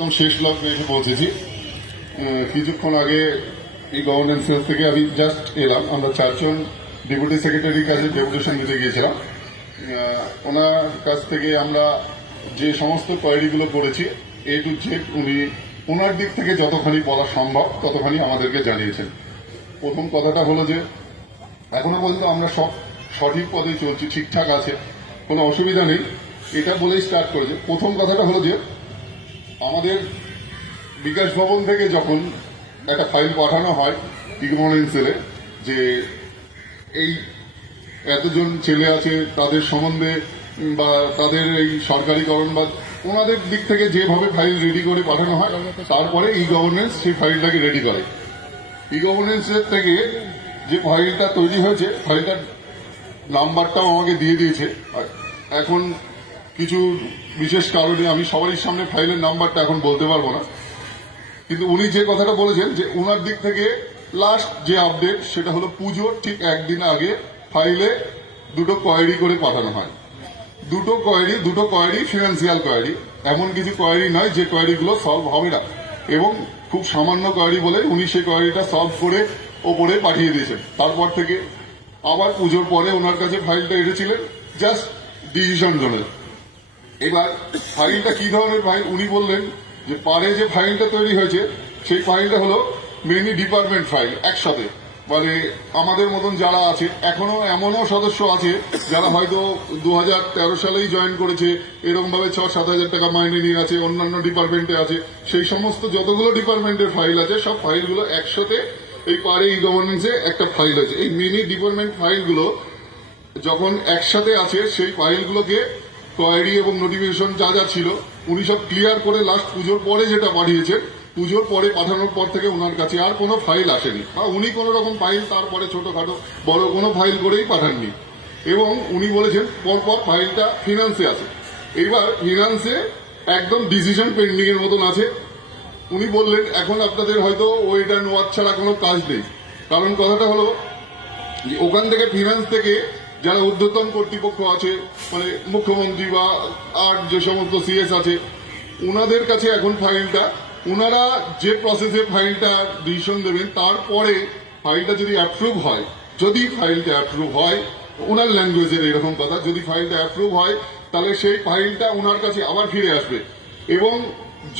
একদম শেষ লগ্নে এসে পৌঁছেছি। কিছুক্ষণ আগে এই গভর্নেন্স সেল থেকে আমি জাস্ট এলাম। আমরা চারজন ডেপুটি সেক্রেটারির কাছে ডেপুটেশন দিতে গিয়েছিলাম। ওনার কাছ থেকে আমরা যে সমস্ত কোয়ারিগুলো করেছি এ টু জেড উনি ওনার দিক থেকে যতখানি বলা সম্ভব ততখানি আমাদেরকে জানিয়েছেন। প্রথম কথাটা হলো যে এখনো পর্যন্ত আমরা সব সঠিক পথে চলছি, ঠিকঠাক আছে, কোনো অসুবিধা নেই, এটা বলেই স্টার্ট করেছে। প্রথম কথাটা হলো যে আমাদের বিকাশ ভবন থেকে যখন একটা ফাইল পাঠানো হয় গভর্নেন্স সেলে যে এই এতজন ছেলে আছে তাদের সম্বন্ধে বা তাদের এই সরকারিকরণ বা ওনাদের দিক থেকে যেভাবে ফাইল রেডি করে পাঠানো হয়, তারপরে ই গভর্নেন্স সেই ফাইলটাকে রেডি করে। ই গভর্নেন্সের থেকে যে ফাইলটা তৈরি হয়েছে, ফাইলটার নাম্বারটাও আমাকে দিয়ে দিয়েছে। এখন কিছু বিশেষ কারণে আমি সবারই সামনে ফাইলের নাম্বারটা এখন বলতে পারবো না, কিন্তু উনি যে কথাটা বলেছেন যে ওনার দিক থেকে লাস্ট যে আপডেট সেটা হলো পুজোর ঠিক একদিন আগে ফাইলে দুটো কোয়ারি করে পাঠানো হয়। দুটো কোয়ারি ফিনান্সিয়াল কোয়ারি, এমন কিছু কোয়ারি নয় যে কোয়ারিগুলো সলভ হবে না, এবং খুব সামান্য কোয়ারি বলে উনি সেই কোয়ারিটা সলভ করে ওপরে পাঠিয়ে দিয়েছেন। তারপর থেকে আবার পুজোর পরে ওনার কাছে ফাইলটা এসেছিলেন জাস্ট ডিসিশন জন্য। এবার ফাইলটা কি ধরনের ফাইল উনি বললেন যে পারে যে ফাইলটা তৈরি হয়েছে সেই ফাইলটা হলো মেনি ডিপার্টমেন্ট ফাইল একসাথে। মানে আমাদের মতন যারা আছে, এখনো এমনও সদস্য আছে যারা হয়তো 2013 সালেই জয়েন করেছে, এরকম ভাবে 6-7 হাজার টাকা মাইনে নিয়ে আছে, অন্যান্য ডিপার্টমেন্টে আছে, সেই সমস্ত যতগুলো ডিপার্টমেন্টের ফাইল আছে সব ফাইলগুলো একসাথে এই পারে ই গভর্নেন্সে একটা ফাইল আছে। এই মিনি ডিপার্টমেন্ট ফাইলগুলো যখন একসাথে আছে সেই ফাইলগুলোকে কোয়ারি এবং নোটিফিকেশন যা যা ছিল উনি সব ক্লিয়ার করে লাস্ট পুজোর পরে যেটা পাঠিয়েছেন, পুজোর পরে পাঠানোর পর থেকে ওনার কাছে আর কোনো ফাইল আসেনি, বা উনি কোনো রকম ফাইল তারপরে ছোটখাটো বড় কোনো ফাইল করেই পাঠাননি। এবং উনি বলেছেন পরপর ফাইলটা ফিনান্সে আছে। এইবার ফিনান্সে একদম ডিসিশন পেন্ডিং এর মতন আছে। উনি বললেন এখন আপনাদের হয়তো ওইটা নোয়ার ছাড়া কোনো কাজ নেই, কারণ কথাটা হলো যে ওখান থেকে ফিনান্স থেকে যারা ঊর্ধ্বতন কর্তৃপক্ষ আছে, মানে মুখ্যমন্ত্রী বা আর যে সমস্ত সিএস আছে, ওনাদের কাছে এখন ফাইলটা, ওনারা যে প্রসেসে ফাইলটা ডিসিশন দেবেন, তারপরে ফাইলটা যদি অ্যাপ্রুভ হয়, যদি ফাইলটা অ্যাপ্রুভ হয়, ওনার ল্যাঙ্গুয়েজের এরকম কথা, যদি ফাইলটা অ্যাপ্রুভ হয় তাহলে সেই ফাইলটা ওনার কাছে আবার ফিরে আসবে। এবং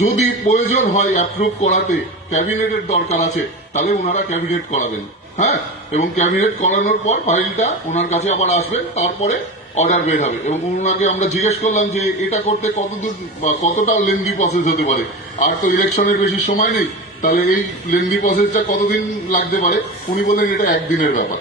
যদি প্রয়োজন হয় অ্যাপ্রুভ করাতে ক্যাবিনেটের দরকার আছে, তাহলে ওনারা ক্যাবিনেট করাবেন। হ্যাঁ, এবং ক্যাবিনেট করানোর পর ফাইলটা ওনার কাছে আবার আসবে, তারপরে অর্ডার বের হবে। এবং ওনাকে আমরা জিজ্ঞেস করলাম যে এটা করতে কতদূর বা কতটা লেন্দি প্রসেস হতে পারে, আর তো ইলেকশনের বেশি সময় নেই, তাহলে এই লেন্দি প্রসেসটা কতদিন লাগতে পারে। উনি বললেন এটা একদিনের ব্যাপার।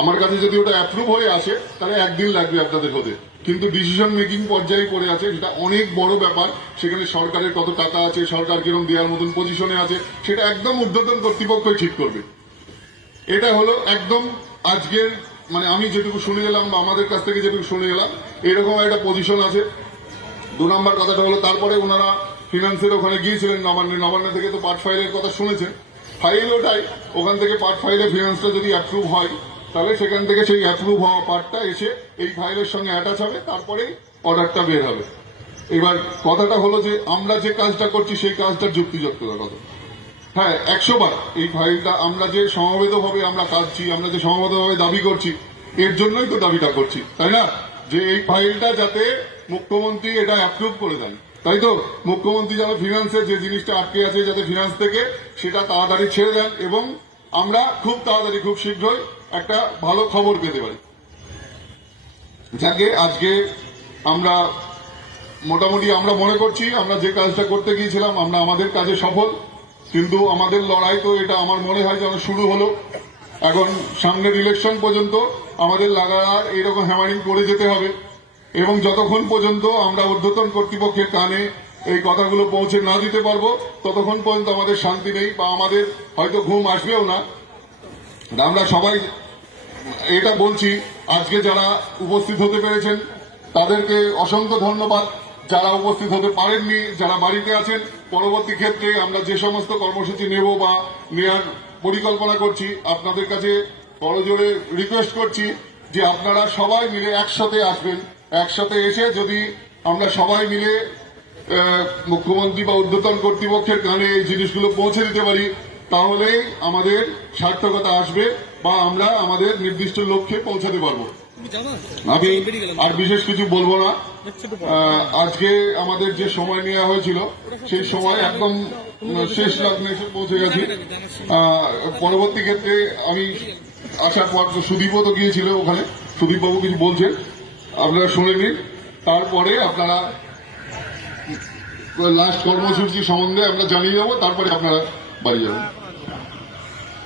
আমার কাছে যদি ওটা অ্যাপ্রুভ হয়ে আসে তাহলে একদিন লাগবে আপনাদের হতে, কিন্তু ডিসিশন মেকিং পর্যায়ে পড়ে আছে, সেটা অনেক বড় ব্যাপার। সেখানে সরকারের কত টাকা আছে, সরকার কিরকম দেওয়ার মতন পজিশনে আছে, সেটা একদম ঊর্ধ্বতন কর্তৃপক্ষই ঠিক করবে। এটা হলো একদম আজকের, মানে আমি যেটুকু শুনে এলাম বা আমাদের কাছ থেকে যেটুকু শুনে এলাম, এরকম একটা পজিশন আছে। 2 নম্বর কথাটা হলো তারপরে ওনারা ফিনান্সের ওখানে গিয়েছিলেন নবান্ন থেকে তো পার্ট ফাইলের কথা শুনেছেন, ফাইল ওটাই, ওখান থেকে পার্ট ফাইলে ফিনান্সটা যদি অ্যাপ্রুভ হয় তাহলে সেখান থেকে সেই অ্যাপ্রুভ হওয়া পার্টটা এসে এই ফাইলের সঙ্গে অ্যাটাচ হবে, তারপরেই অর্ডারটা বের হবে। এবার কথাটা হলো যে আমরা যে কাজটা করছি সেই কাজটার যুক্তিযুক্ততা কত। হ্যাঁ, 100 বার এই ফাইলটা আমরা যে সমবেতভাবে আমরা কাজছি, আমরা যে সমবেতভাবে দাবি করছি, এর জন্যই তো দাবিটা করছি, তাই না? যে এই ফাইলটা যাতে মুখ্যমন্ত্রী এটা অ্যাপ্রুভ করে দেন, তাই তো? মুখ্যমন্ত্রী যাতে ফিনান্সের যে জিনিসটা আটকে আছে যাতে ফিনান্স থেকে সেটা তাড়াতাড়ি ছেড়ে দেন, এবং আমরা খুব তাড়াতাড়ি খুব শীঘ্রই একটা ভালো খবর পেতে পারি। যাকে আজকে আমরা মোটামুটি আমরা মনে করছি আমরা যে কাজটা করতে গিয়েছিলাম আমরা আমাদের কাজে সফল, কিন্তু আমাদের লড়াই তো এটা আমার মনে হয় যেন শুরু হলো। এখন সামনের ইলেকশন পর্যন্ত আমাদের লাগাতার এইরকম হ্যামারিং করে যেতে হবে, এবং যতক্ষণ পর্যন্ত আমরা ঊর্ধ্বতন কর্তৃপক্ষের কানে এই কথাগুলো পৌঁছে না দিতে পারবো ততক্ষণ পর্যন্ত আমাদের শান্তি নেই, বা আমাদের হয়তো ঘুম আসবেও না। আমরা সবাই এটা বলছি, আজকে যারা উপস্থিত হতে পেরেছেন তাদেরকে অসংখ্য ধন্যবাদ। যারা উপস্থিত হতে পারেননি, যারা বাড়িতে আছেন, পরবর্তী ক্ষেত্রে আমরা যে সমস্ত কর্মসূচি নেব বা নেওয়ার পরিকল্পনা করছি, আপনাদের কাছে করজোড়ে রিকোয়েস্ট করছি যে আপনারা সবাই মিলে একসাথে আসবেন। একসাথে এসে যদি আমরা সবাই মিলে মুখ্যমন্ত্রী বা ঊর্ধ্বতন কর্তৃপক্ষের কানে এই জিনিসগুলো পৌঁছে দিতে পারি, তাহলেই আমাদের সার্থকতা আসবে বা আমরা আমাদের নির্দিষ্ট লক্ষ্যে পৌঁছাতে পারবো। আমি আর বিশেষ কিছু বলবো না। আজকে আমাদের যে সময় নেওয়া হয়েছিল সেই সময় একদম শেষ লগ্নে এসে পৌঁছে গেছি। পরবর্তী ক্ষেত্রে আমি আসার পর সুদীপও তো গিয়েছিল ওখানে, সুদীপবাবু কিছু বলছেন, আপনারা শুনে নিন, তারপরে আপনারা লাস্ট কর্মসূচি সম্বন্ধে আমরা জানিয়ে দেবো, তারপরে আপনারা বাড়ি যাবেন।